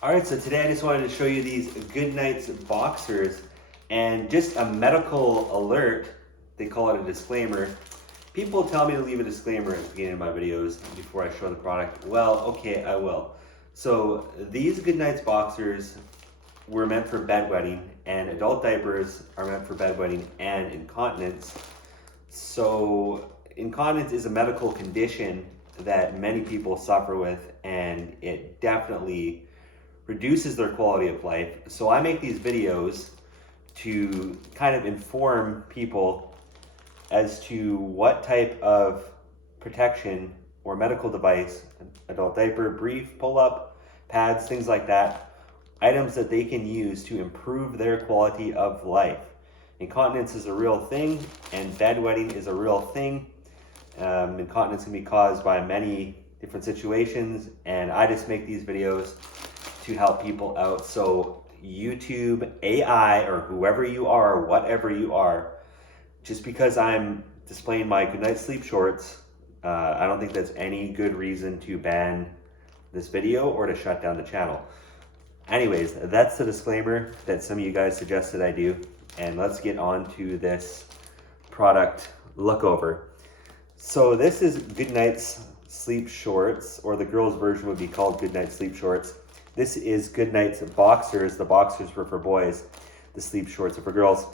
All right, so today I just wanted to show you these Goodnites boxers, and just a medical alert. They call it a disclaimer. People tell me to leave a disclaimer at the beginning of my videos before I show the product. Well, okay, I will. So these Goodnites boxers were meant for bedwetting, and adult diapers are meant for bedwetting and incontinence. So incontinence is a medical condition that many people suffer with, and it definitely reduces their quality of life. So I make these videos to kind of inform people as to what type of protection or medical device, adult diaper, brief, pull-up, pads, things like that, items that they can use to improve their quality of life. Incontinence is a real thing, and bedwetting is a real thing. Incontinence can be caused by many different situations, and I just make these videos to help people out. So YouTube, AI, or whoever you are, whatever you are, just because I'm displaying my Goodnight Sleep shorts, I don't think that's any good reason to ban this video or to shut down the channel. Anyways, that's the disclaimer that some of you guys suggested I do, and let's get on to this product look over. So this is Goodnight's Sleep Shorts, or the girls' version would be called Goodnight Sleep Shorts. This is Goodnight's boxers. The boxers were for boys. The sleep shorts are for girls.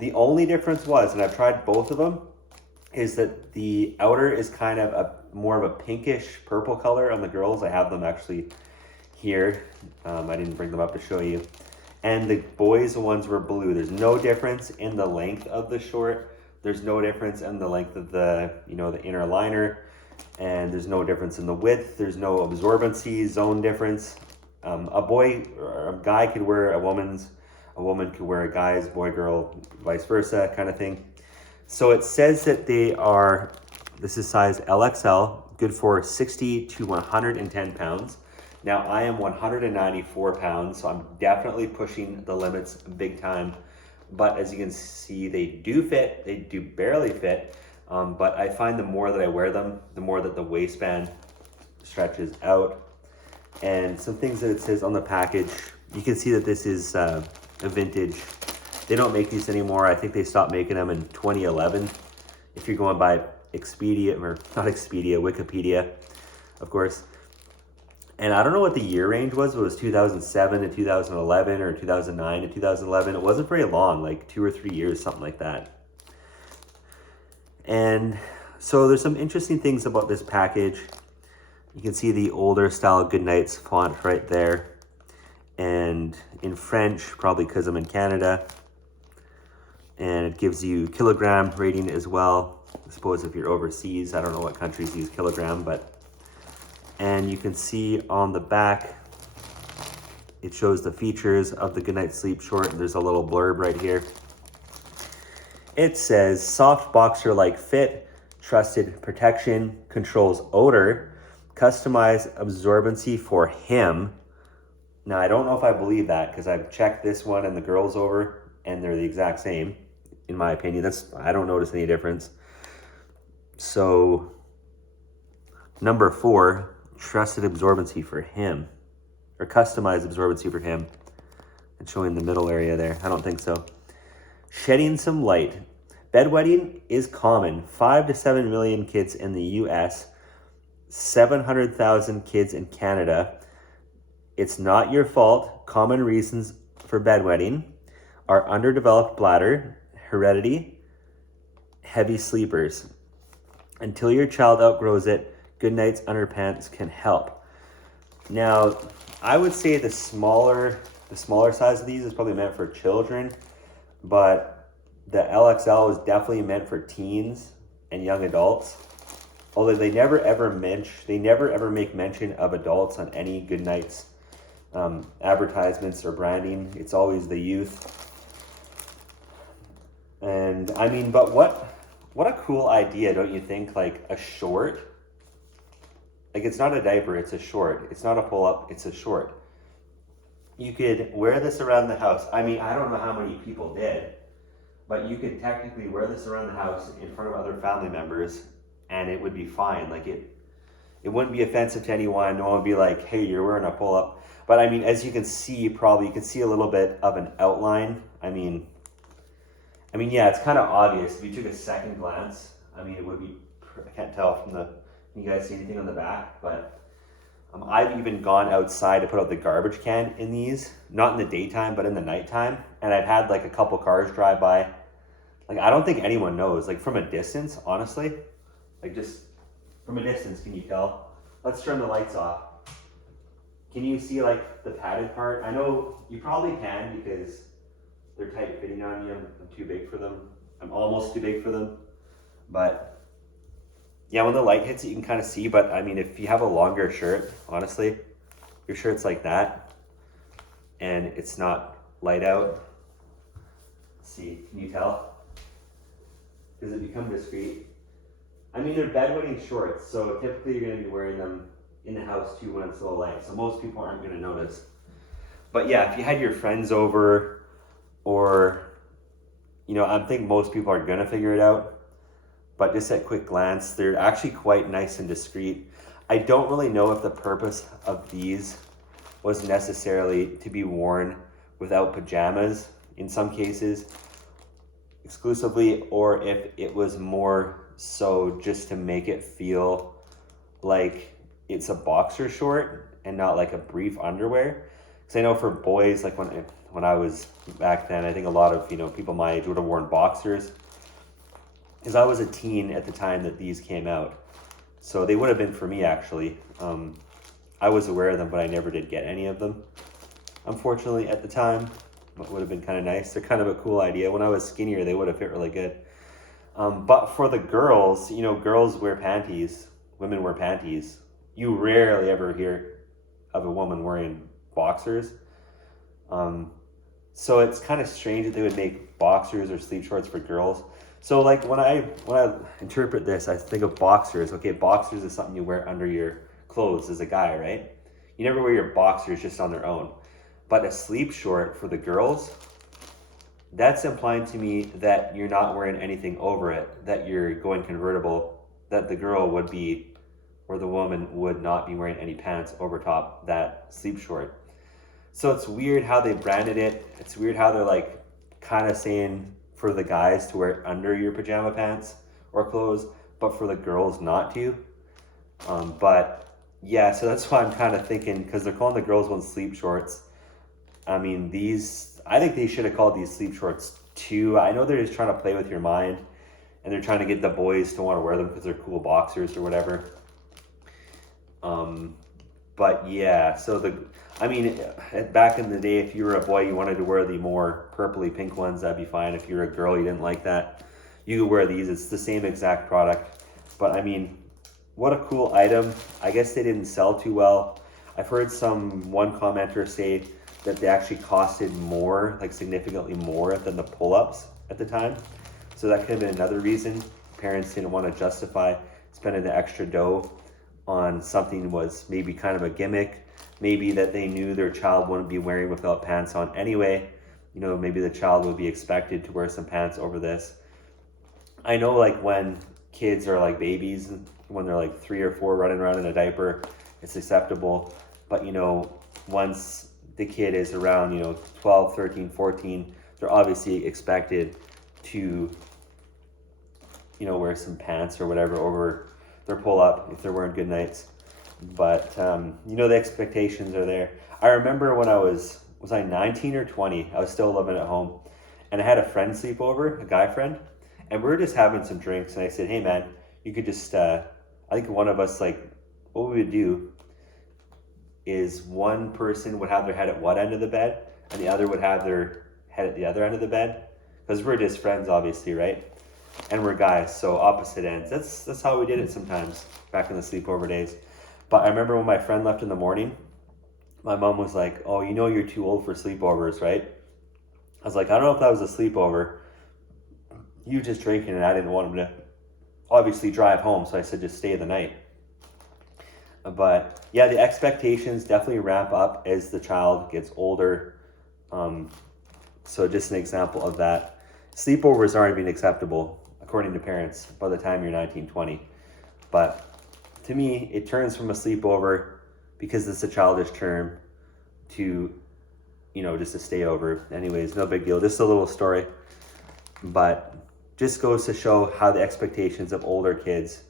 The only difference was, and I've tried both of them, is that the outer is kind of more of a pinkish purple color on the girls. I have them actually here. I didn't bring them up to show you. And the boys' ones were blue. There's no difference in the length of the short. There's no difference in the length of the inner liner. And there's no difference in the width. There's no absorbency zone difference. A boy or a guy could wear a woman could wear a guy's, boy, girl, vice versa kind of thing. So it says that this is size LXL, good for 60 to 110 pounds. Now I am 194 pounds, so I'm definitely pushing the limits big time. But as you can see, they do fit, they do barely fit. But I find the more that I wear them, the more that the waistband stretches out. And some things that it says on the package, you can see that this is a vintage. They don't make these anymore. I think they stopped making them in 2011. If you're going by Expedia, or not Expedia, Wikipedia, of course. And I don't know what the year range was. It was 2007 to 2011 or 2009 to 2011. It wasn't very long, like 2 or 3 years, something like that. And so there's some interesting things about this package. You can see the older style Goodnites font right there. And in French, probably because I'm in Canada. And it gives you kilogram rating as well. I suppose if you're overseas, I don't know what countries use kilogram, but. And you can see on the back, it shows the features of the Goodnight Sleep Short. There's a little blurb right here. It says, soft boxer-like fit, trusted protection, controls odor, customized absorbency for him. Now, I don't know if I believe that, because I've checked this one and the girls over, and they're the exact same, in my opinion. I don't notice any difference. So, number 4, trusted absorbency for him, or customized absorbency for him. It's showing the middle area there. I don't think so. Shedding some light. Bedwetting is common. 5 to 7 million kids in the US, 700,000 kids in Canada. It's not your fault. Common reasons for bedwetting are underdeveloped bladder, heredity, heavy sleepers. Until your child outgrows it, Goodnight's underpants can help. Now, I would say the smaller size of these is probably meant for children, but the LXL is definitely meant for teens and young adults. Although they never ever make mention of adults on any Goodnights advertisements or branding. It's always the youth. And I mean, but what a cool idea, don't you think? Like a short. Like, it's not a diaper, it's a short. It's not a pull-up, it's a short. You could wear this around the house. I mean, I don't know how many people did, but you could technically wear this around the house in front of other family members, and it would be fine. Like, It wouldn't be offensive to anyone. No one would be like, hey, you're wearing a pull-up. But I mean, as you can see, probably you can see a little bit of an outline. I mean, yeah, it's kind of obvious. If you took a second glance, I mean, it would be, I can't tell from the, can you guys see anything on the back? But I've even gone outside to put out the garbage can in these, not in the daytime, but in the nighttime. And I've had like a couple cars drive by. Like, I don't think anyone knows, like from a distance, honestly, like just from a distance, can you tell? Let's turn the lights off. Can you see like the padded part? I know you probably can because they're tight fitting on me. I'm too big for them. I'm almost too big for them. But yeah, when the light hits it, you can kind of see. But I mean, if you have a longer shirt, honestly, your shirt's like that and it's not light out. Let's see, can you tell? Does it become discreet? I mean, they're bedwetting shorts, so typically you're going to be wearing them in the house too when it's low light. So most people aren't going to notice. But yeah, if you had your friends over, or, you know, I think most people are going to figure it out. But just at quick glance, they're actually quite nice and discreet. I don't really know if the purpose of these was necessarily to be worn without pajamas in some cases exclusively, or if it was more so just to make it feel like it's a boxer short and not like a brief underwear. Because I know for boys, like when I was back then, I think a lot of, you know, people my age would have worn boxers, because I was a teen at the time that these came out. So they would have been for me, actually. I was aware of them, but I never did get any of them, unfortunately, at the time. But would have been kind of nice. They're kind of a cool idea. When I was skinnier, they would have fit really good. But for the girls, you know, girls wear panties, women wear panties. You rarely ever hear of a woman wearing boxers. So it's kind of strange that they would make boxers or sleep shorts for girls. So like when I interpret this, I think of boxers. Okay, boxers is something you wear under your clothes as a guy, right? You never wear your boxers just on their own. But a sleep short for the girls, that's implying to me that you're not wearing anything over it, that you're going convertible, that the girl would be, or the woman would not be wearing any pants over top that sleep short. So it's weird how they branded it. It's weird how they're like kind of saying for the guys to wear under your pajama pants or clothes, but for the girls not to. But yeah, so that's why I'm kind of thinking, because they're calling the girls ones sleep shorts. I mean, I think they should have called these sleep shorts too. I know they're just trying to play with your mind, and they're trying to get the boys to want to wear them because they're cool boxers or whatever. But yeah, so I mean, back in the day, if you were a boy, you wanted to wear the more purpley pink ones, that'd be fine. If you're a girl, you didn't like that, you could wear these. It's the same exact product. But I mean, what a cool item. I guess they didn't sell too well. I've heard one commenter say that they actually costed more, like significantly more than the pull-ups at the time. So that could have been another reason parents didn't want to justify spending the extra dough on something that was maybe kind of a gimmick, maybe that they knew their child wouldn't be wearing without pants on anyway. You know, maybe the child would be expected to wear some pants over this. I know like when kids are like babies, when they're like 3 or 4 running around in a diaper, it's acceptable. But you know, once the kid is around, you know, 12, 13, 14, they're obviously expected to, you know, wear some pants or whatever over their pull-up if they're wearing Goodnites. But, you know, the expectations are there. I remember when I was I 19 or 20? I was still living at home. And I had a friend sleep over, a guy friend. And we were just having some drinks. And I said, hey, man, you could just, I think one of us, like, what we would do is one person would have their head at one end of the bed and the other would have their head at the other end of the bed, because we're just friends, obviously, right? And we're guys, so opposite ends. That's how we did it sometimes back in the sleepover days. But I remember when my friend left in the morning, my mom was like, oh, you know you're too old for sleepovers, right? I was like, I don't know if that was a sleepover. You just drinking, and I didn't want him to obviously drive home, so I said just stay the night. But yeah, the expectations definitely ramp up as the child gets older. So just an example of that. Sleepovers aren't even acceptable, according to parents, by the time you're 19, 20. But to me, it turns from a sleepover because it's a childish term to, just a stay over. Anyways, no big deal. Just a little story. But just goes to show how the expectations of older kids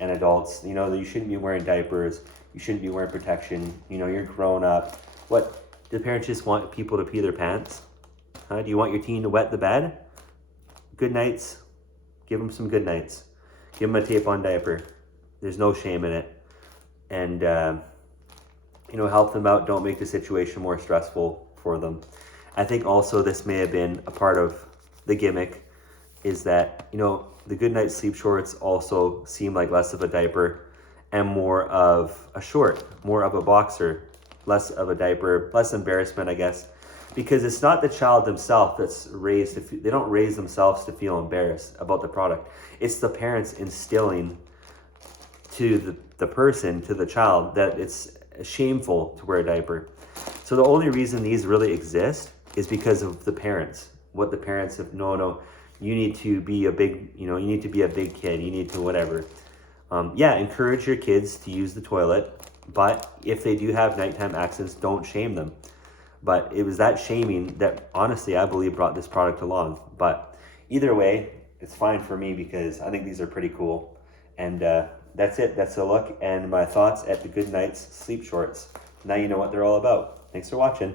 and adults, that you shouldn't be wearing diapers, you shouldn't be wearing protection, you're grown up. What, do the parents just want people to pee their pants? Do you want your teen to wet the bed? Goodnites, give them some Goodnites. Give them a tape-on diaper. There's no shame in it. And, help them out. Don't make the situation more stressful for them. I think also this may have been a part of the gimmick, is that, the Goodnight sleep shorts also seem like less of a diaper and more of a short, more of a boxer, less of a diaper, less embarrassment, I guess, because it's not the child themselves that's raised to, they don't raise themselves to feel embarrassed about the product. It's the parents instilling to the person, to the child, that it's shameful to wear a diaper. So the only reason these really exist is because of the parents. What the parents have, no, you need to be a big, you need to be a big kid, you need to whatever. Encourage your kids to use the toilet, but if they do have nighttime accidents, don't shame them. But it was that shaming that honestly I believe brought this product along. But either way, it's fine for me because I think these are pretty cool. And that's it. That's a look and my thoughts at the Goodnites sleep shorts. Now you know what they're all about. Thanks for watching.